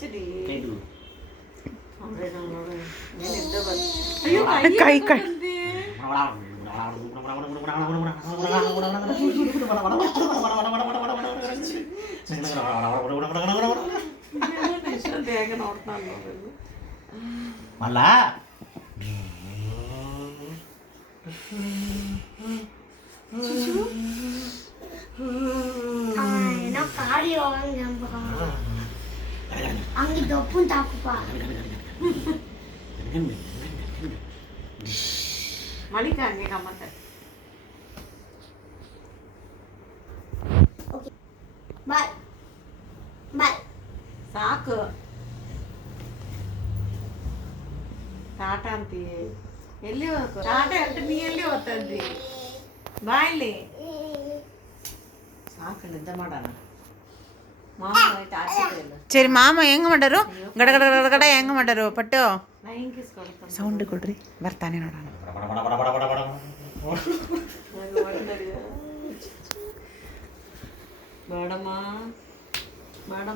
കുറച്ചടി കൈ കൈ തേങ്ങ നോർത്താണോ മല്ല Ang punta ako pa. ಮಳಿಕ ಹಂಗೆ ಗಮ್ಮತ್ತ. Okay. Bye. Bye. ಸಾಕು ಟಾಟಾ ಅಂತಿ ಎಲ್ಲಿ ಹೋಗ್ಬೇಕು ಟಾಟಾ ಅಂತ ನೀ ಎಲ್ಲಿ ಹೋಗ್ತಂದ್ರಿ ಬಾ ಇಲ್ಲಿ ಸಾಕು ನಿದ್ದೆ ಮಾಡೋಣ ಮಾಮ ಆಯ್ತು ಆಚೆ ಸರಿ ಮಾಮ ಹೆಂಗೆ ಮಾಡರು ಗಡ ಗಡ ಗಡ ಗಡ ಹೆಂಗೆ ಮಾಡರು ಪಟ್ಟು ನಾ ಹಿಂಗಿಸ್ಕೊಳ್ತಾನೆ ಸೌಂಡ್ ಕೊಡ್ರಿ ಬರ್ತಾನೆ ನೋಡೋಣ ಬೇಡಮ್ಮ ಬೇಡಮ್ಮ